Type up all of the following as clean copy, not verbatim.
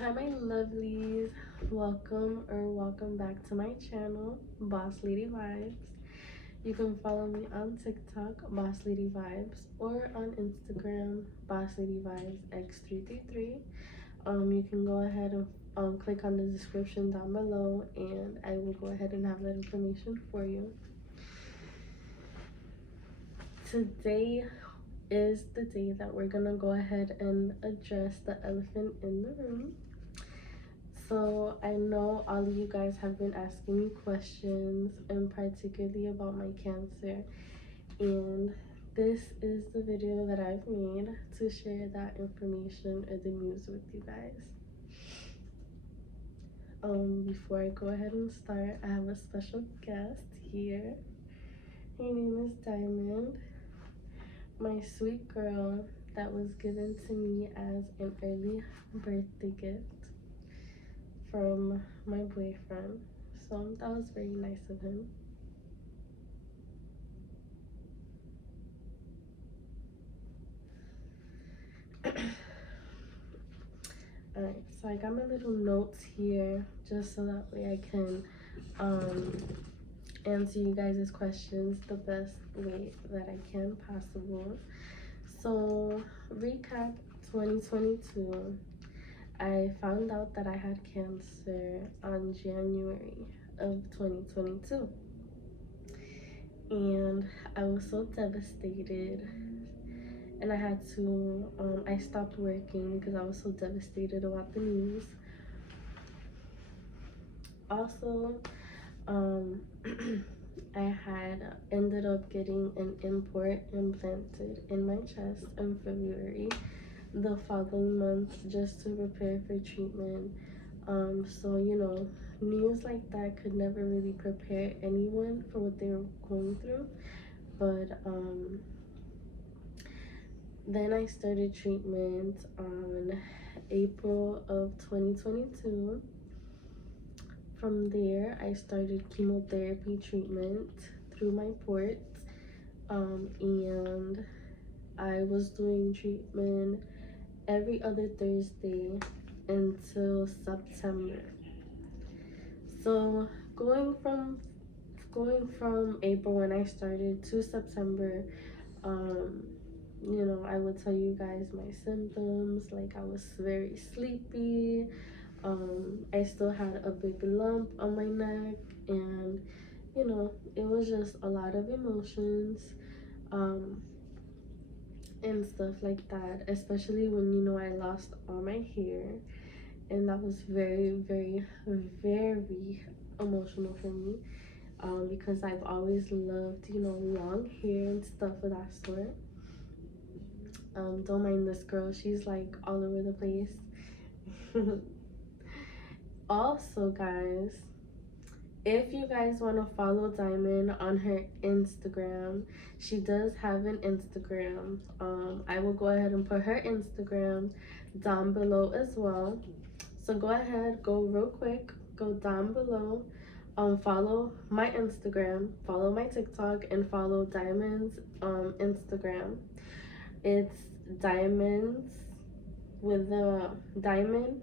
Hi my lovelies, welcome back to my channel, Boss Lady Vibes. You can follow me on TikTok, Boss Lady Vibes, or on Instagram, Boss Lady Vibes X333. You can go ahead and click on the description down below, and I will go ahead and have that information for you. Today is the day that we're gonna go ahead and address the elephant in the room. So I know all of you guys have been asking me questions, and particularly about my cancer, and this is the video that I've made to share that information or the news with you guys. Before I go ahead and start, I have a special guest here. Her name is Diamond, my sweet girl that was given to me as an early birthday gift from my boyfriend. So that was very nice of him. Alright, so I got my little notes here just so that way I can answer you guys' questions the best way that I can possible. So recap 2022. I found out that I had cancer on January of 2022, and I was so devastated, and I had to I stopped working because I was so devastated about the news. Also, I had ended up getting an import implanted in my chest in February the following month, just to prepare for treatment. So you know, news like that could never really prepare anyone for what they were going through. But then I started treatment on April of 2022. From there, I started chemotherapy treatment through my ports, and I was doing treatment every other Thursday until September. So going from April when I started to September, you know, I would tell you guys my symptoms. Like, I was very sleepy. I still had a big lump on my neck, and you know, it was just a lot of emotions and stuff like that, especially when, you know, I lost all my hair, and that was very, very, very emotional for me, because I've always loved, you know, long hair and stuff of that sort. Don't mind this girl, she's like all over the place. Also, guys, if you guys want to follow Diamond on her Instagram, she does have an Instagram. I will go ahead and put her Instagram down below as well. So go ahead, go real quick, go down below, follow my Instagram, follow my TikTok, and follow Diamond's Instagram. It's Diamonds with a diamond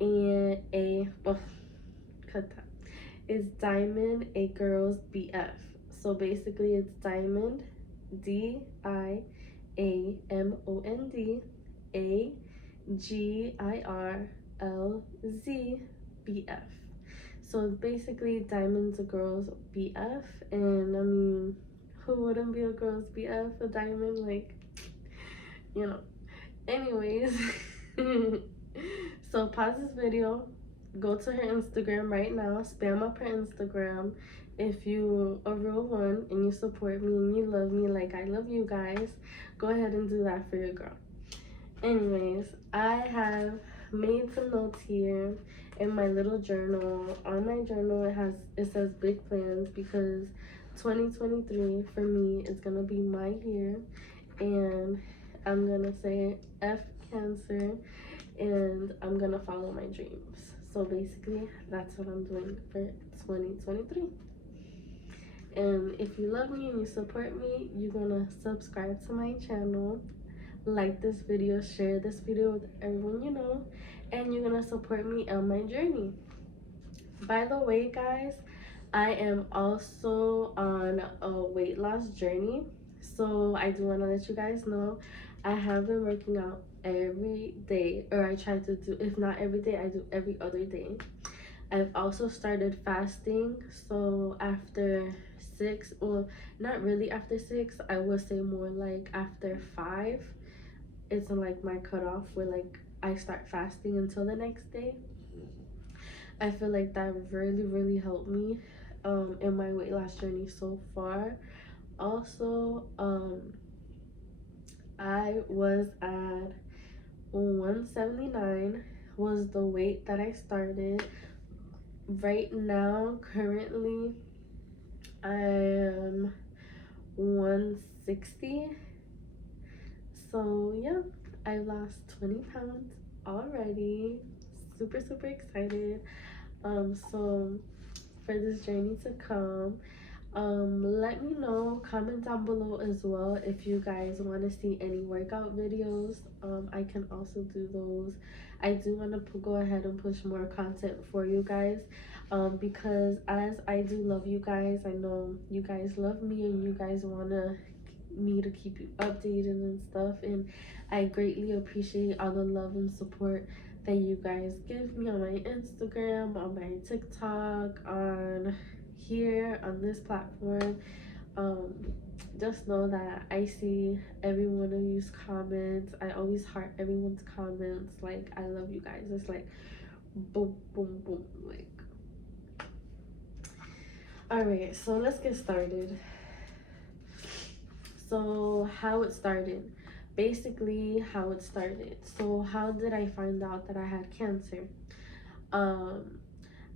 and a cut that. It's Diamondagirlzbf. So basically, it's Diamond, DIAMONDAGIRLZBF. So basically, Diamond's a girl's BF, and I mean, who wouldn't be a girl's BF? A diamond, like, you know. Anyways, so pause this video, go to her Instagram right now, spam up her Instagram. If you a real one and you support me and you love me like I love you guys, go ahead and do that for your girl. Anyways, I have made some notes here in my little journal. On my journal, it says big plans, because 2023 for me is gonna be my year, and I'm gonna say F Cancer, and I'm gonna follow my dreams. So basically, that's what I'm doing for 2023. And if you love me and you support me, you're gonna subscribe to my channel, like this video, share this video with everyone you know, and you're gonna support me on my journey. By the way, guys, I am also on a weight loss journey. So I do want to let you guys know I have been working out every day, or I try to do, if not every day, I do every other day. I've also started fasting. So after 6, well, not really after 6, I would say more like after 5. It's like my cutoff where like I start fasting until the next day. I feel like that really helped me in my weight loss journey so far. Also, I was at 179 was the weight that I started. Right now, currently, I am 160. So yeah, I lost 20 pounds already. Super excited. So for this journey to come, let me know, comment down below as well if you guys want to see any workout videos. I can also do those. I do want to go ahead and push more content for you guys, because as I do love you guys, I know you guys love me and you guys want me to keep you updated and stuff, and I greatly appreciate all the love and support that you guys give me on my Instagram, on my TikTok, on here on this platform. um just know that I see every one of you's comments. I always heart everyone's comments. Like, I love you guys. It's like boom boom, like. All right, so let's get started. So how it started, basically how it started. So how did I find out that I had cancer? um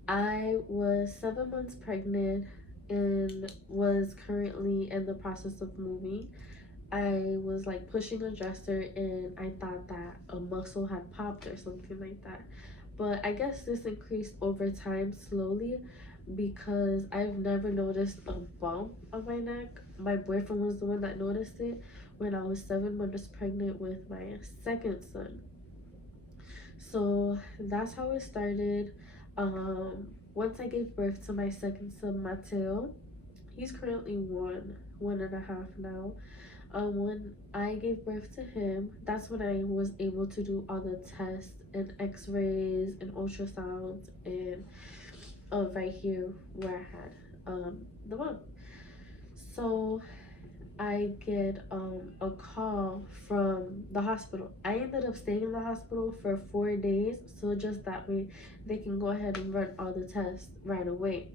I was 7 months pregnant and was currently in the process of moving. I was like pushing a dresser and I thought that a muscle had popped or something like that. But I guess this increased over time slowly because I've never noticed a bump on my neck. My boyfriend was the one that noticed it when I was 7 months pregnant with my second son. So that's how it started. Once I gave birth to my second son, Mateo, he's currently one and a half now. When I gave birth to him, that's when I was able to do all the tests and x-rays and ultrasounds and right here where I had the bump. So I get a call from the hospital. I ended up staying in the hospital for 4 days, so just that way they can go ahead and run all the tests right away.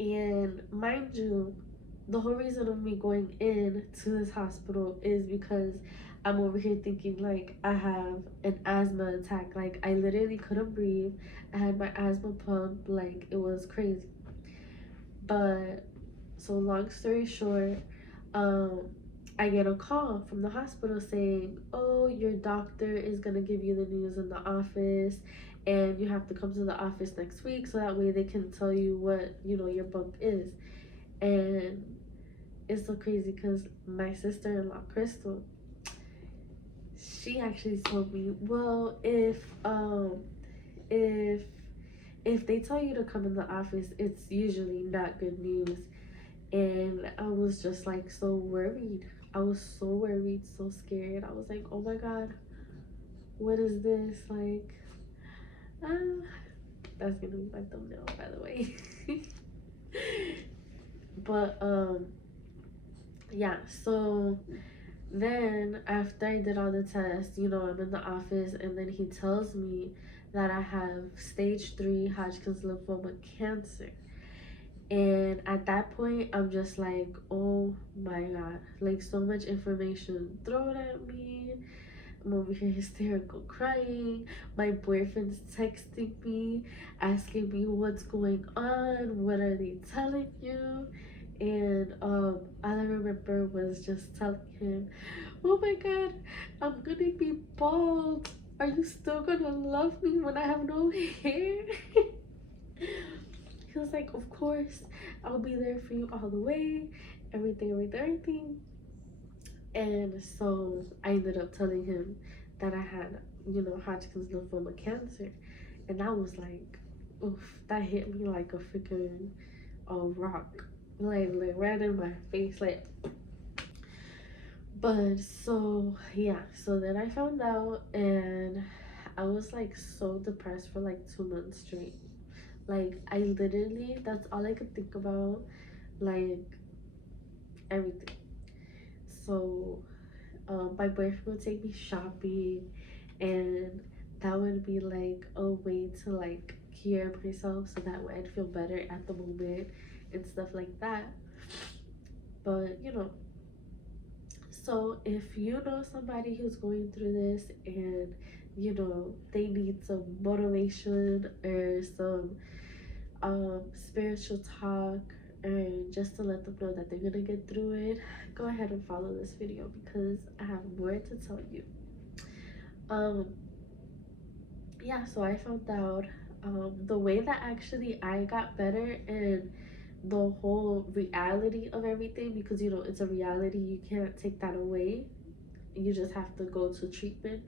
And mind you, the whole reason of me going in to this hospital is because I'm over here thinking like I have an asthma attack. Like, I literally couldn't breathe. I had my asthma pump, like it was crazy. But so long story short, um I get a call from the hospital saying, oh, your doctor is gonna give you the news in the office and you have to come to the office next week so that way they can tell you what, your bump is. And it's so crazy because my sister-in-law Crystal, she actually told me, well, if if they tell you to come in the office, it's usually not good news. And I was just like so worried. I was so worried, so scared. I was like, oh my god, what is this? Like, that's gonna be my thumbnail, by the way. But yeah, so then after I did all the tests, I'm in the office and then he tells me that I have stage 3 Hodgkin's lymphoma cancer. And at that point, I'm just like, oh my god, like so much information thrown at me. I'm over here hysterical crying. My boyfriend's texting me, asking me what's going on, what are they telling you? And all I remember was just telling him, oh my god, I'm gonna be bald. Are you still gonna love me when I have no hair? He was like, of course, I'll be there for you all the way, everything. And so I ended up telling him that I had, Hodgkin's lymphoma cancer. And I was like, oof, that hit me like a freaking rock. Like right in my face. But so yeah, so then I found out, and I was like so depressed for like 2 months straight. Like I literally, that's all I could think about, like everything. So my boyfriend would take me shopping, and that would be like a way to like cure myself so that way I'd feel better at the moment and stuff like that. But so if you know somebody who's going through this, and they need some motivation or some spiritual talk, and just to let them know that they're gonna get through it, go ahead and follow this video because I have more to tell you. um yeah, so I found out the way that actually I got better, and the whole reality of everything, because it's a reality, you can't take that away. You just have to go to treatment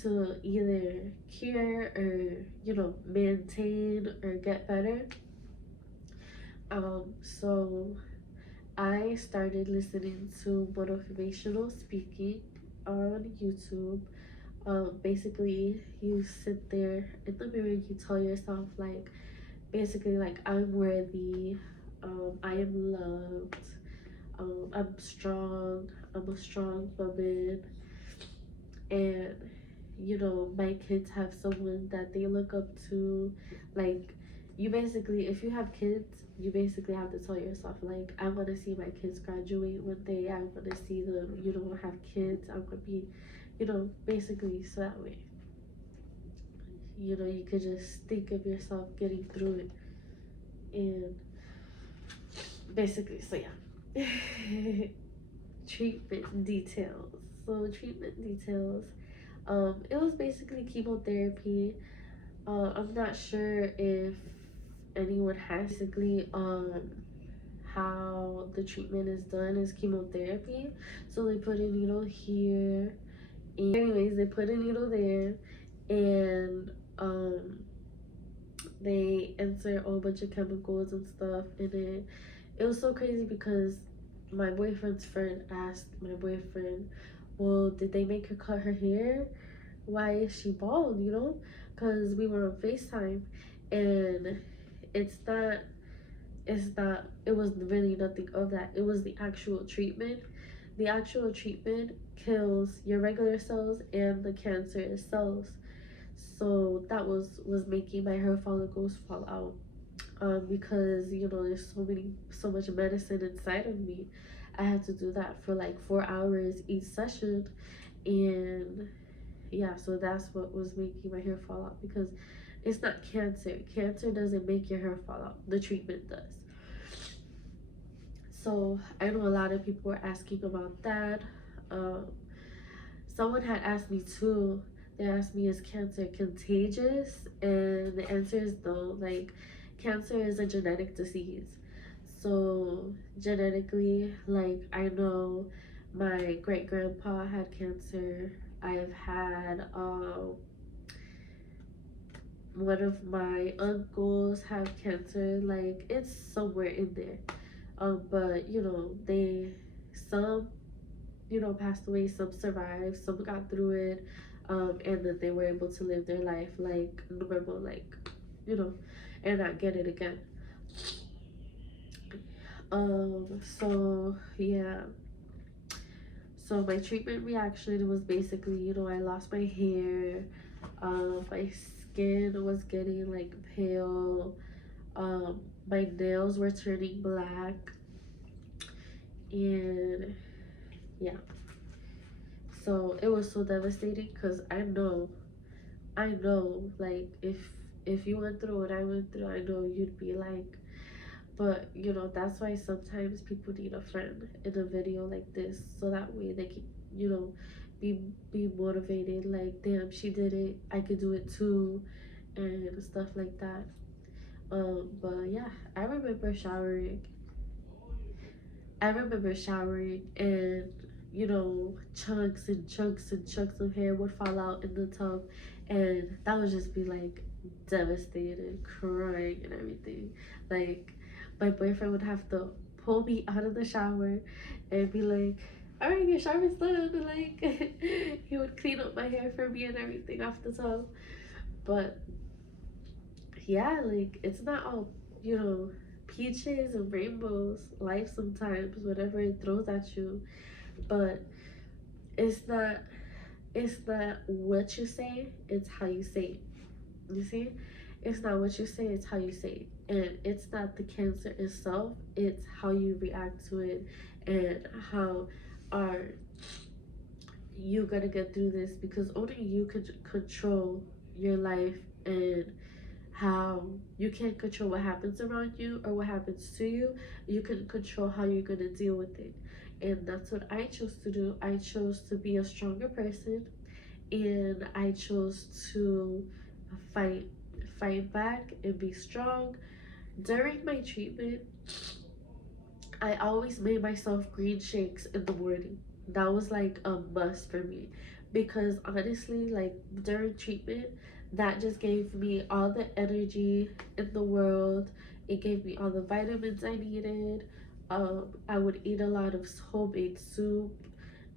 to either cure or maintain or get better. So I started listening to motivational speaking on YouTube. Basically, you sit there in the mirror, you tell yourself, like, basically, like, I'm worthy, I am loved, I'm strong, I'm a strong woman, and my kids have someone that they look up to. Like, you basically, if you have kids, you basically have to tell yourself, like, I want to see my kids graduate one day, I want to see them have kids, I want to be basically, so that way you could just think of yourself getting through it. And basically, so yeah. Treatment details. So treatment details, it was basically chemotherapy. I'm not sure if anyone has, basically, how the treatment is done is chemotherapy. So they put a needle here, and anyways, they put a needle there, and they insert a whole bunch of chemicals and stuff, and it was so crazy because my boyfriend's friend asked my boyfriend, well, did they make her cut her hair? Why is she bald? Because we were on FaceTime, and it was really nothing of that. It was the actual treatment. The actual treatment kills your regular cells and the cancerous cells. So that was making my hair follicles fall out, because there's so much medicine inside of me. I had to do that for like 4 hours each session, and yeah, so that's what was making my hair fall out, because it's not cancer. Cancer doesn't make your hair fall out, the treatment does. So I know a lot of people were asking about that. um Someone had asked me too. They asked me, is cancer contagious? And the answer is no. Like, cancer is a genetic disease. So, genetically, like, I know my great grandpa had cancer. I've had, one of my uncles have cancer. Like, it's somewhere in there. But, some passed away, some survived, some got through it, and that they were able to live their life like normal, like, and not get it again. So yeah. So my treatment reaction was basically, I lost my hair, my skin was getting like pale, my nails were turning black, and yeah. So it was so devastating because I know, like, if you went through what I went through, I know you'd be like, but that's why sometimes people need a friend in a video like this, so that way they can, be motivated, like, damn, she did it, I could do it too, and stuff like that. But yeah, I remember showering, and you know, chunks and chunks and chunks of hair would fall out in the tub, and that would just be like devastated, crying and everything. Like, my boyfriend would have to pull me out of the shower and be like, all right, your shower's done. Like, he would clean up my hair for me and everything off the tub. But yeah, like, it's not all, you know, peaches and rainbows. Life sometimes, whatever it throws at you. But it's not, it's not what you say, it's how you say it. You see? It's not what you say, it's how you say it. And it's not the cancer itself, it's how you react to it, and how are you gonna get through this, because only you could control your life, and how you can't control what happens around you or what happens to you. You can control how you're gonna deal with it. And that's what I chose to do. I chose to be a stronger person, and I chose to fight fight back and be strong. During my treatment, I always made myself green shakes in the morning. That was like a must for me, because honestly, like, during treatment, that just gave me all the energy in the world. It gave me all the vitamins I needed. I would eat a lot of homemade soup.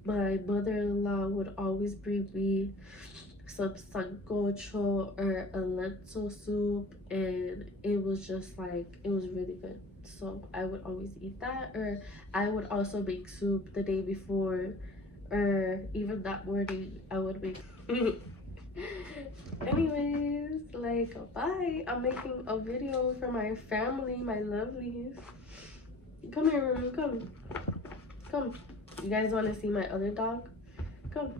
My mother-in-law would always bring me some sancocho or a lentil soup, and it was just like, it was really good. So I would always eat that, or I would also make soup the day before, or even that morning I would make. Anyways, like, bye. I'm making a video for my family, my lovelies. Come here, Remy, come. You guys want to see my other dog? Come.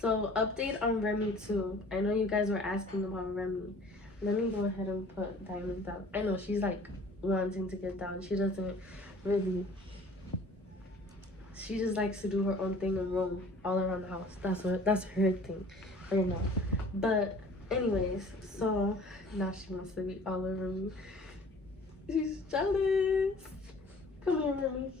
So, update on Remy too. I know you guys were asking about Remy. Let me go ahead and put Diamond down. I know she's like wanting to get down. She doesn't really. She just likes to do her own thing and roam all around the house. That's her thing right now. But anyways, so now she wants to be all over me. She's jealous. Come here, Remy.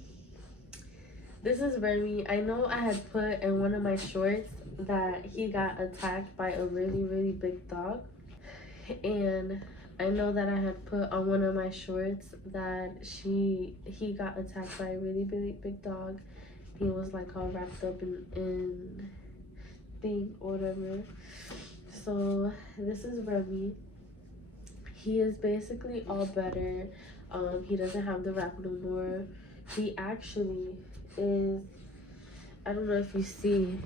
This is Remy. I know I had put in one of my shorts that he got attacked by a really, really big dog. And I know that I had put on one of my shorts that he got attacked by a really, really big dog. He was like all wrapped up in thing or whatever. So this is Remy. He is basically all better. He doesn't have the wrap no more. He actually is, I don't know if you see,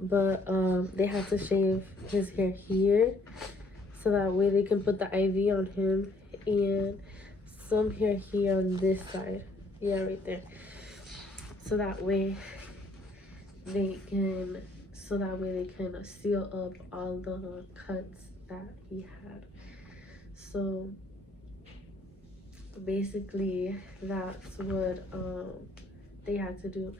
but they have to shave his hair here, so that way they can put the IV on him, and some hair here on this side. Yeah, right there. So that way they can seal up all the cuts that he had. So basically that's what they had to do.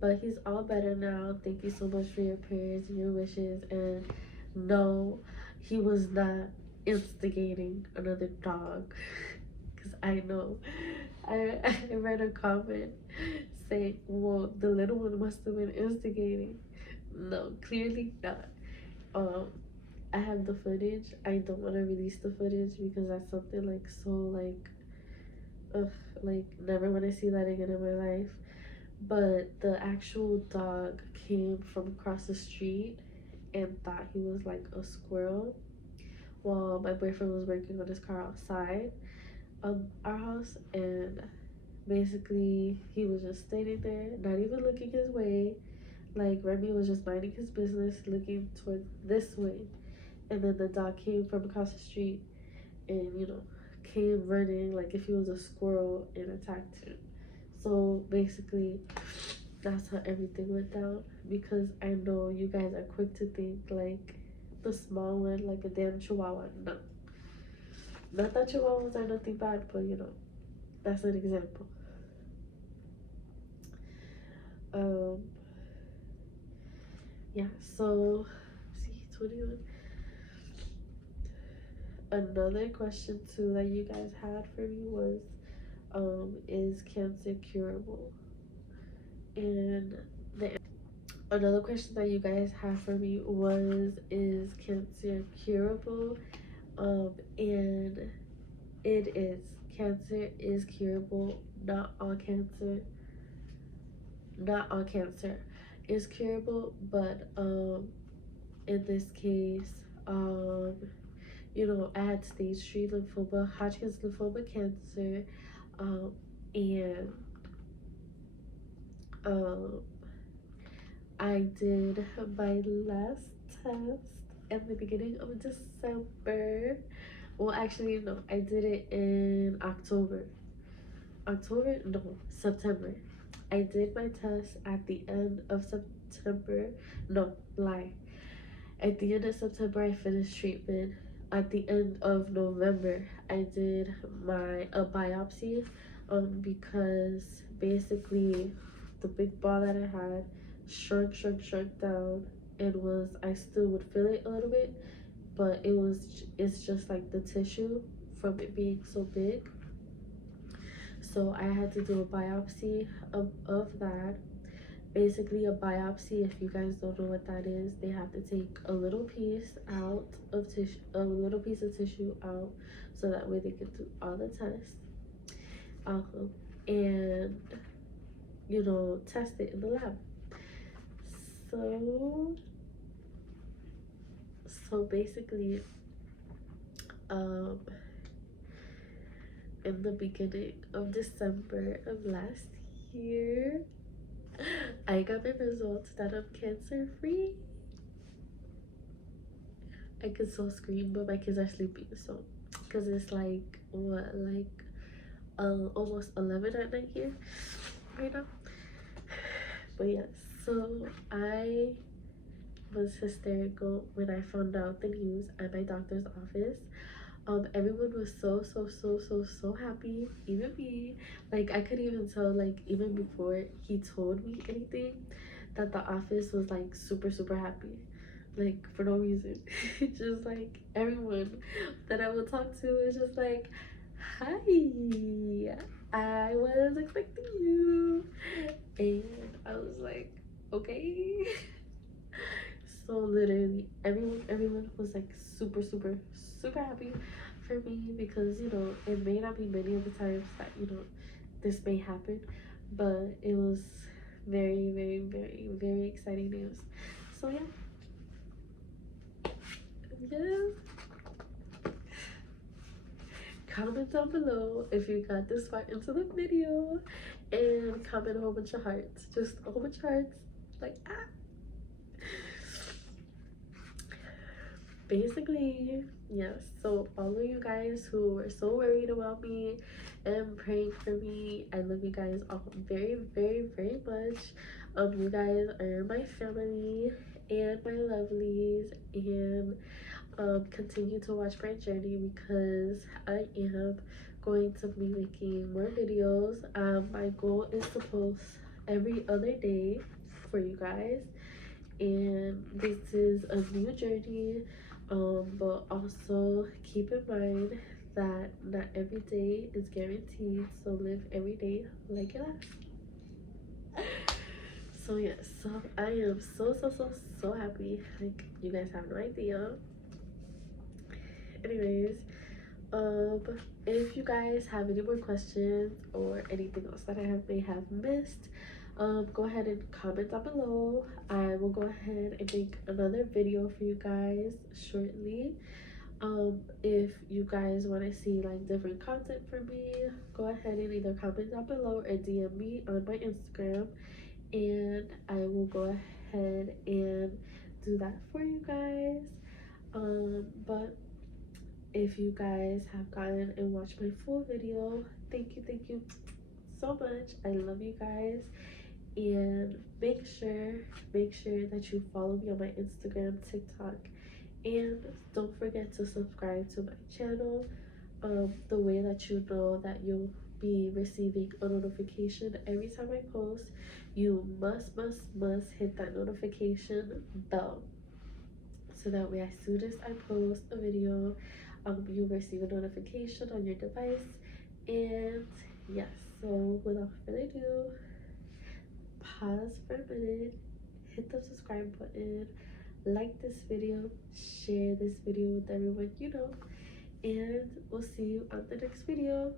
But he's all better now. Thank you so much for your prayers and your wishes. And no, he was not instigating another dog. Because I know. I read a comment saying, well, the little one must have been instigating. No, clearly not. I have the footage. I don't want to release the footage because that's something like so like, ugh, like never want to see that again in my life. But the actual dog came from across the street and thought he was like a squirrel while my boyfriend was working on his car outside of our house, and basically he was just standing there, not even looking his way. Like, Remy was just minding his business, looking toward this way, and then the dog came from across the street and, you know, came running like if he was a squirrel and attacked him. So basically that's how everything went down, because I know you guys are quick to think like the small one, like a damn chihuahua. No, not that chihuahuas are nothing bad, but you know, that's an example. Yeah, so see, 21. Another question too that you guys had for me was, is cancer curable? And another question that you guys have for me was, is cancer curable? And it is. Cancer is curable. Not all cancer is curable, but in this case, I had stage 3 lymphoma, Hodgkin's lymphoma cancer, and um I did my last test at the beginning of December. Well, actually, no, I did it in October. October? No, September. I did my test at the end of September. No, lie. At the end of September, I finished treatment. At the end of November, I did my a biopsy, because basically the big ball that I had shrunk down, and was I still would feel it a little bit, but it's just like the tissue from it being so big. So I had to do a biopsy of that. Basically, a biopsy, if you guys don't know what that is, they have to take a little piece out of tissue, a little piece of tissue out, so that way they can do all the tests, and test it in the lab. So basically, um, in the beginning of December of last year, I got my results that I'm cancer free. I could so scream, but my kids are sleeping, so because it's like what, like almost 11 at night here right now. But yes, so I was hysterical when I found out the news at my doctor's office. Everyone was so happy, even me. Like, I could even tell, like, even before he told me anything, that the office was like super happy, like, for no reason. Just like everyone that I would talk to is just like, hi, I was expecting you. And I was like, okay. So literally everyone was like super happy for me, because it may not be many of the times that this may happen, but it was very exciting news. So yeah, comment down below if you got this far into the video, and comment a whole bunch of hearts, just a whole bunch of hearts, like, basically, yes. So all of you guys who were so worried about me and praying for me, I love you guys all very much. You guys are my family and my lovelies, and continue to watch my journey, because I am going to be making more videos. My goal is to post every other day for you guys, and this is a new journey. But also keep in mind that not every day is guaranteed, so live every day like it lasts. So yes, so I am so happy, like, you guys have no idea. Anyways, if you guys have any more questions or anything else that I may have missed, go ahead and comment down below. I will go ahead and make another video for you guys shortly. If you guys want to see like different content from me, go ahead and either comment down below or DM me on my Instagram, and I will go ahead and do that for you guys. But if you guys have gotten and watched my full video, thank you so much. I love you guys, and make sure that you follow me on my Instagram, TikTok, and don't forget to subscribe to my channel. The way that you know that you'll be receiving a notification every time I post, you must hit that notification bell, so that way as soon as I post a video, you'll receive a notification on your device. And yes, so without further ado, pause for a minute, hit the subscribe button, like this video, share this video with everyone you know, and we'll see you on the next video.